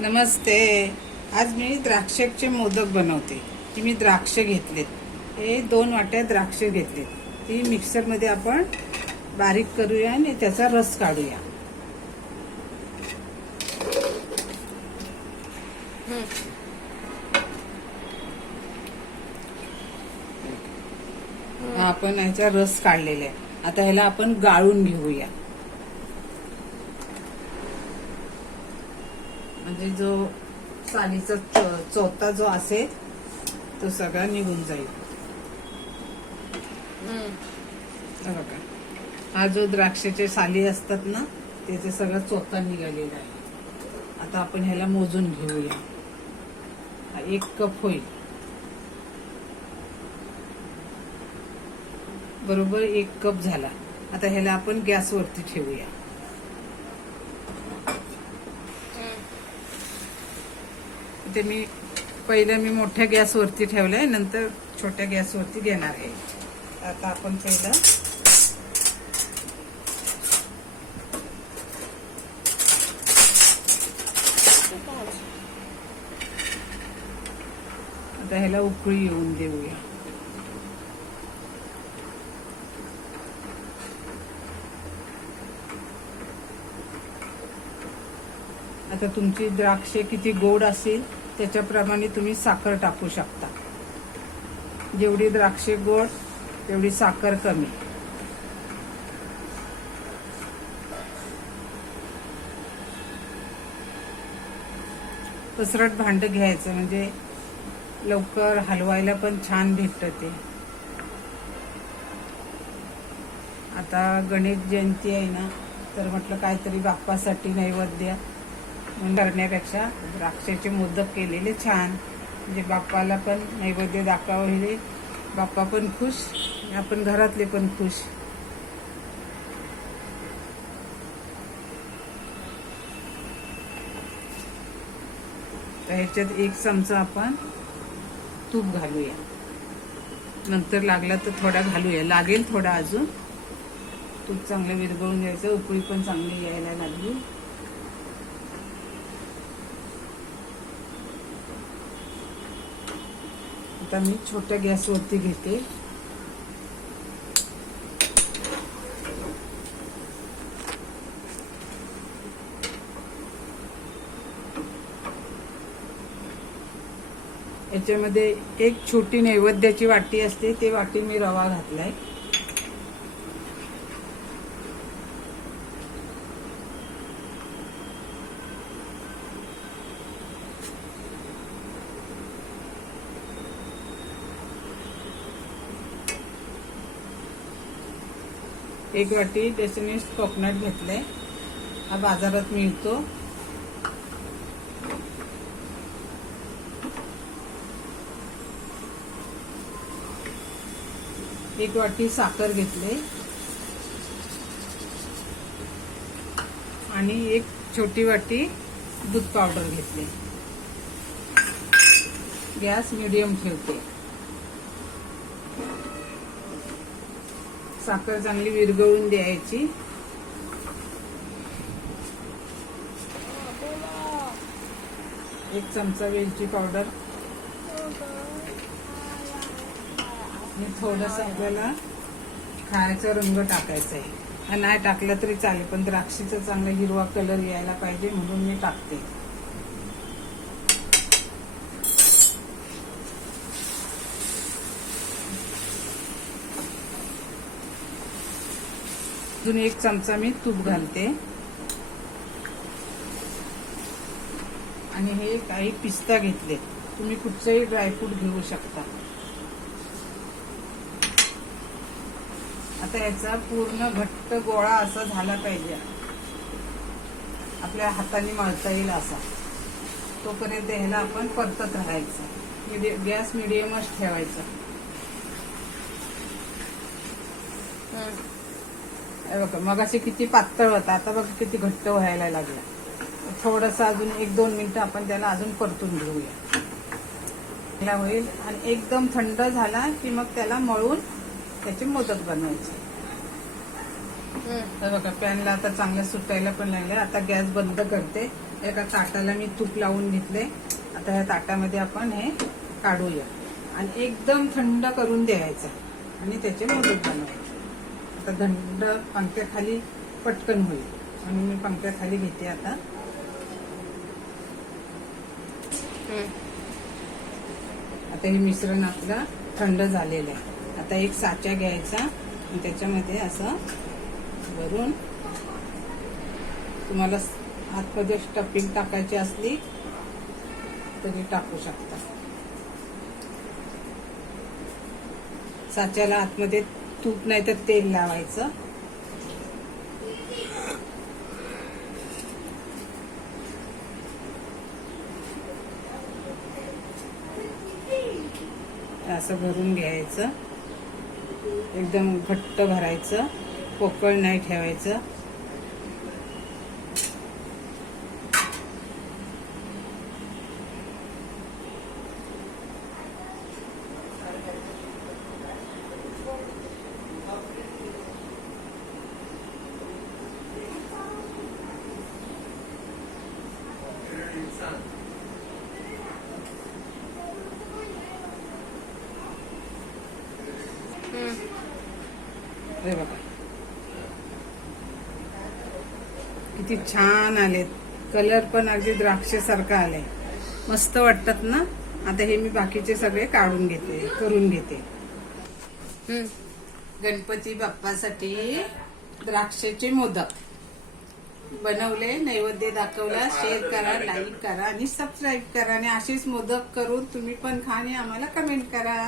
नमस्ते. आज मी द्राक्षाचे मोदक बनवते. की मी द्राक्ष घेतलेत, हे 2 वाट्या द्राक्ष घेतलेत. ती मिक्सरमध्ये आपण बारीक करूया आणि त्याचा रस काढूया. आपण ह्याचा रस काढलेला आहे. आता ह्याला आपण गाळून घेऊया. म्हणजे जो सालीचा चोथा जो असेल तो सगळा निघून जाईल. बघा, हा जो द्राक्षाचे साली असतात ना, त्याचे सगळं चोथा निघालेला आहे. आता आपण ह्याला मोजून घेऊया. हा 1 कप होईल. बरोबर 1 कप झाला. आता ह्याला आपण गॅसवरती ठेवूया. ते मी मोठ्या गॅसवरती ठेवलंय, नंतर छोट्या गॅसवरती घेणार आहे. आता आपण पहिलं आता ह्याला उकळी येऊन देऊया. आता तुमची द्राक्षे किती गोड असेल त्याच्याप्रमाणे तुम्ही साखर टाकू शकता. जेवढी द्राक्षे गोड तेवढी साखर कमी. पसरट भांड घ्यायचं, म्हणजे लवकर हलवायला पण छान भेटतं ते. आता गणेश जयंती आहे ना, तर म्हटलं काहीतरी बाप्पासाठी नैवेद्य करण्यापेक्षा द्राक्षाचे मोदक केलेले छान. म्हणजे बाप्पाला पण नैवेद्य दाखवले, बाप्पा पण खुश, आपण घरातले पण खुश. तर ह्याच्यात 1 चमचा आपण तूप घालूया. नंतर लागला तर थोडा घालूया, लागेल थोडा अजून. तूप चांगलं विरघळून घ्यायचं. उकळी पण चांगली यायला लागली. आता मी छोट्या गॅसवरती घेते. याच्यामध्ये 1 छोटी नैवेद्याची वाटी असते, ते वाटी मी रवा घातलाय. एक वाटी डेसिनिस कोकोनट घेतले, हा बाजारात मिळतो. एक वाटी साखर घेतले आणि 1 छोटी वाटी दूध पावडर घेतले. गॅस मीडियम ठेवते. साखर चांगली विरघळून द्यायची. एक चमचा वेलची पावडर आणि थोडंसं आपल्याला खायचा रंग टाकायचा आहे. नाही टाकला तरी चालेल, पण द्राक्षीचा चांगला हिरवा कलर यायला पाहिजे म्हणून मी टाकते. अजून 1 चमचा मी तूप घालते. आणि हे काही पिस्ता घेतले, तुम्ही कुठचंही ड्रायफ्रूट घेऊ शकता. आता याचा पूर्ण घट्ट गोळा असा झाला पाहिजे, आपल्या हाताने मळता येईल असा. तोपर्यंत ह्याला आपण परतत राहायचं. गॅस मिडियमच ठेवायचा. बघा, मगाशी किती पातळ होता, आता बघा किती घट्ट व्हायला लागला. थोडंसं अजून 1-2 मिनिटं आपण त्याला अजून परतून घेऊया. होईल. आणि एकदम थंड झाला की मग त्याला मळून त्याचे मोदक बनवायचे. तर बघा पॅनला आता चांगलं सुटायला पण लागलं. आता गॅस बंद करते. एका ताटाला मी तूप लावून घेतले. आता या ताटामध्ये आपण हे काढूया आणि एकदम थंड करून द्यायचं आणि त्याचे मोदक बनवायचे. आता थंड पंख्याखाली पटकन होईल म्हणून मी पंख्याखाली घेते. आता आता हे मिश्रण आपलं थंड झालेलं आहे. आता एक साचा घ्यायचा आणि त्याच्यामध्ये असं भरून, तुम्हाला आतमध्ये स्टफिंग टाकायची असली तरी टाकू शकता. साच्याला आतमध्ये तूप नाही तर तेल लावायचं. असं भरून घ्यायचं. एकदम घट्ट भरायचं, पोकळ नाही ठेवायचं. हे बघा किती छान आलेत. कलर पण अगदी द्राक्षासारखा आलाय. मस्त वाटतात ना. आता हे मी बाकीचे सगळे काढून घेते, करून घेते. गणपती बाप्पासाठी द्राक्षाचे मोदक बनवले, नैवेद्य दाखवला. शेअर करा, लाईक करा आणि सबस्क्राईब करा आणि असेच मोदक करून तुम्ही पण खा आणि आम्हाला कमेंट करा.